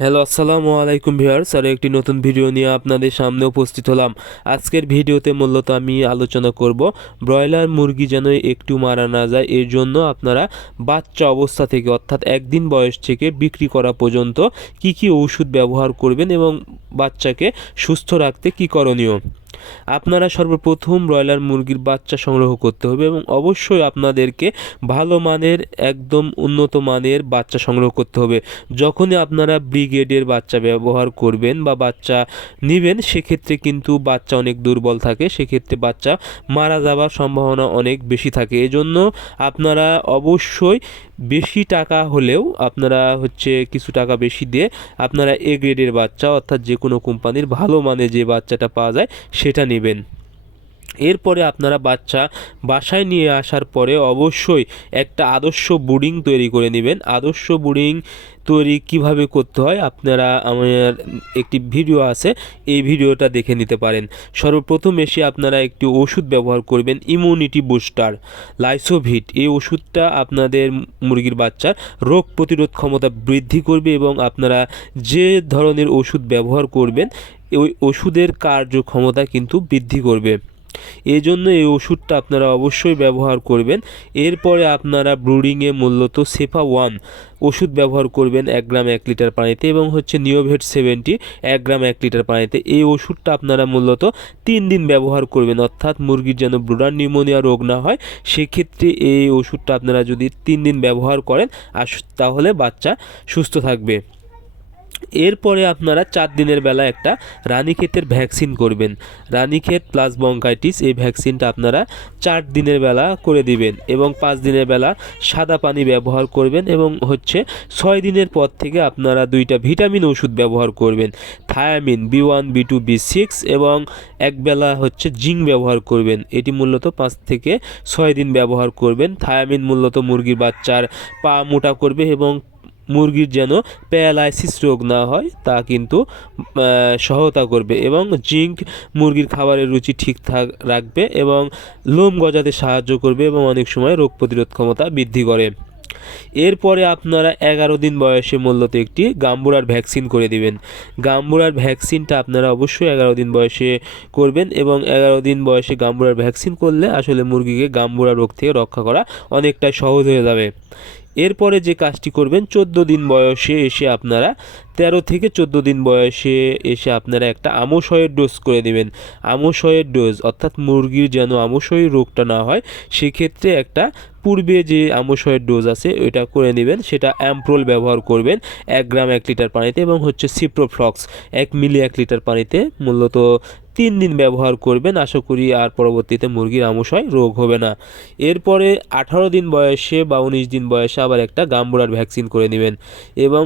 Hello আসসালামু আলাইকুম viewers, আর একটি নতুন ভিডিও নিয়ে আপনাদের সামনে উপস্থিত হলাম। আজকের ভিডিওতে মূলত আমি আলোচনা করব ব্রয়লার মুরগি যেন একটু মারা না যায়, এর জন্য আপনারা বাচ্চা অবস্থা থেকে অর্থাৎ একদিন বয়স থেকে বিক্রি করা পর্যন্ত কি কি ওষুধ ব্যবহার করবেন এবং বাচ্চাকে সুস্থ রাখতে কি করণীয়। আপনারা সর্বপ্রথম ব্রয়লার মুরগির বাচ্চা সংগ্রহ করতে হবে এবং অবশ্যই আপনাদেরকে ভালো মানের একদম উন্নত মানের বাচ্চা সংগ্রহ করতে হবে। যখনই আপনারা ব্রিগেডের বাচ্চা ব্যবহার করবেন বা বাচ্চা নেবেন, সেক্ষেত্রে কিন্তু বাচ্চা অনেক দুর্বল থাকে, সেক্ষেত্রে বাচ্চা মারা যাওয়ার সম্ভাবনা অনেক বেশি থাকে। এজন্য আপনারা অবশ্যই বেশি টাকা হলেও আপনারা কিছু টাকা বেশি দিয়ে আপনারা এ গ্রেডের বাচ্চা অর্থাৎ যে কোনো কোম্পানির ভালো মানের যে বাচ্চাটা পাওয়া যায় সেটা নেবেন। এরপরে আপনারা বাচ্চা বাসায় নিয়ে আসার পরে অবশ্যই একটা আদর্শ ব্রুডিং তৈরি করে নেবেন। আদর্শ ব্রুডিং তৈরি কিভাবে করতে হয় আপনারা আমার একটি ভিডিও আছে, এই ভিডিওটা দেখে নিতে পারেন। সর্বপ্রথম এসে আপনারা একটি ওষুধ ব্যবহার করবেন, ইমিউনিটি বুস্টার লাইসোভিট। এই ওষুধটা আপনাদের মুরগির বাচ্চার রোগ প্রতিরোধ ক্ষমতা বৃদ্ধি করবে এবং আপনারা যে ধরনের ওষুধ ব্যবহার করবেন ওই ওষুধের কার্যক্ষমতা কিন্তু বৃদ্ধি করবে। এই জন্য এই ওষুধটা আপনারা অবশ্যই ব্যবহার করবেন। এরপরে আপনারা ব্রুডিংয়ে মূলত সেফা ওয়ান ওষুধ ব্যবহার করবেন 1 গ্রাম 1 লিটার পানিতে এবং নিওভেট 70 1 গ্রাম 1 লিটার পানিতে। এই ওষুধটা আপনারা মূলত 3 দিন ব্যবহার করবেন, অর্থাৎ মুরগির যেন ব্রুডার নিউমোনিয়া রোগ না হয়। সেক্ষেত্রে এই ওষুধটা আপনারা যদি 3 দিন ব্যবহার করেন তাহলে বাচ্চা সুস্থ থাকবে। এরপরে আপনারা 4 দিনের বেলা একটা রানীক্ষেতের ভ্যাকসিন করবেন, রানীক্ষেত প্লাস বঙ্কাইটিস। এই ভ্যাকসিনটা আপনারা 4 দিনের বেলা করে দিবেন এবং 5 দিনের বেলা সাদা পানি ব্যবহার করবেন এবং 6 দিনের পর থেকে আপনারা 2টা ভিটামিন ওষুধ ব্যবহার করবেন, থায়ামিন B1 B2 B6 এবং একবেলা জিঙ্ক ব্যবহার করবেন। এটি মূলত 5 থেকে 6 দিন ব্যবহার করবেন। থায়ামিন মূলত মুরগির বাচ্চার পা মোটা করবে এবং মুরগির যেন প্যারালাইসিস রোগ না হয় তা কিন্তু সহায়তা করবে এবং জিঙ্ক মুরগির খাবারের রুচি ঠিকঠাক রাখবে এবং লোম গজাতে সাহায্য করবে এবং অনেক সময় রোগ প্রতিরোধ ক্ষমতা বৃদ্ধি করে। এরপরে আপনারা 11 দিন বয়সে মূলত একটি গাম্বুরার ভ্যাকসিন করে দিবেন। গাম্বুরার ভ্যাকসিনটা আপনারা অবশ্যই 11 দিন বয়সে করবেন এবং 11 দিন বয়সে গাম্বুরার ভ্যাকসিন করলে আসলে মুরগিকে গাম্বুরা রোগ থেকে রক্ষা করা অনেকটাই সহজ হয়ে যাবে। এরপরে যে কাজটি করবেন, 14 দিন বয়সে এসে আপনারা 13 থেকে 14 দিন বয়সে এসে আপনারা একটা আমশয়ের ডোজ করে দেবেন। আমশয়ের ডোজ অর্থাৎ মুরগির যেন আমশয় রোগটা না হয়, সেক্ষেত্রে একটা পূর্বে যে আমশয়ের ডোজ আছে ওইটা করে নেবেন। সেটা অ্যাম্প্রোল ব্যবহার করবেন 1 গ্রাম 1 লিটার পানিতে এবং সিপ্রোফ্লক্স 1 মিলি 1 লিটার পানিতে মূলত 3 দিন ব্যবহার করবেন। আশা করি আর পরবর্তীতে মুরগির আমশয় রোগ হবে না। এরপরে 18 দিন বয়সে বা 19 দিন বয়সে আবার একটা গাম্বুরার ভ্যাকসিন করে নেবেন এবং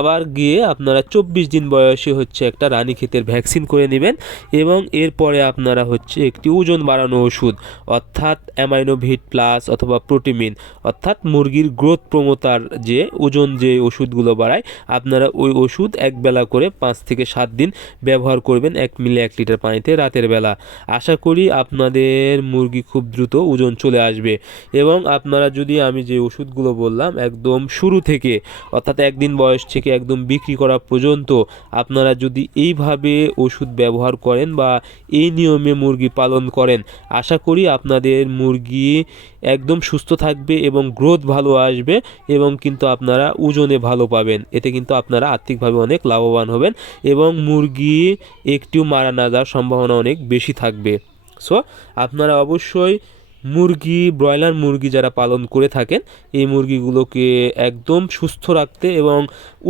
আবার গিয়ে আপনারা 24 দিন বয়সে একটা রানীক্ষেতের ভ্যাকসিন করে নেবেন এবং এরপরে আপনারা একটি ওজন বাড়ানো ওষুধ অর্থাৎ অ্যামাইনোভিট প্লাস অথবা প্রোটিমিন অর্থাৎ মুরগির গ্রোথ প্রমোটার যে ওজন যে ওষুধগুলো বাড়ায়, আপনারা ওই ওষুধ একবেলা করে 5 থেকে 7 দিন ব্যবহার করবেন 1 মিলি 1 লিটার পানিতে রাতের বেলা। আশা করি আপনাদের মুরগি খুব দ্রুত ওজন চলে আসবে এবং আপনারা যদি আমি যে ওষুধগুলো বললাম একদম শুরু থেকে অর্থাৎ একদিন বয়স থেকে একদম বিক্রি করা পর্যন্ত আপনারা যদি এইভাবে ওষুধ ব্যবহার করেন বা এই নিয়মে মুরগি পালন করেন, আশা করি আপনাদের মুরগি একদম সুস্থ থাকবে এবং গ্রোথ ভালো আসবে এবং কিন্তু আপনারা ওজনে ভালো পাবেন। এতে কিন্তু আপনারা আর্থিকভাবে অনেক লাভবান হবেন এবং মুরগি একটু মারা না যাওয়ার সম্ভাবনা অনেক বেশি থাকবে। সো আপনারা অবশ্যই ব্রয়লার মুরগি যারা পালন করে থাকেন এই মুরগিগুলোকে একদম সুস্থ রাখতে এবং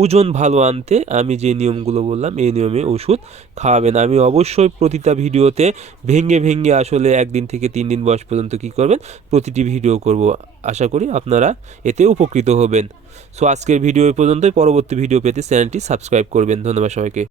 ওজন ভালো আনতে আমি যে নিয়মগুলো বললাম এই নিয়মে ওষুধ খাওয়াবেন। আমি অবশ্যই প্রতিটা ভিডিওতে ভেঙে ভেঙে আসলে 1 দিন থেকে 3 দিন বয়স পর্যন্ত কী করবেন প্রতিটি ভিডিও করব। আশা করি আপনারা এতে উপকৃত হবেন। সো আজকের ভিডিও এই পর্যন্তই। পরবর্তী ভিডিও পেতে চ্যানেলটি সাবস্ক্রাইব করবেন। ধন্যবাদ সবাইকে।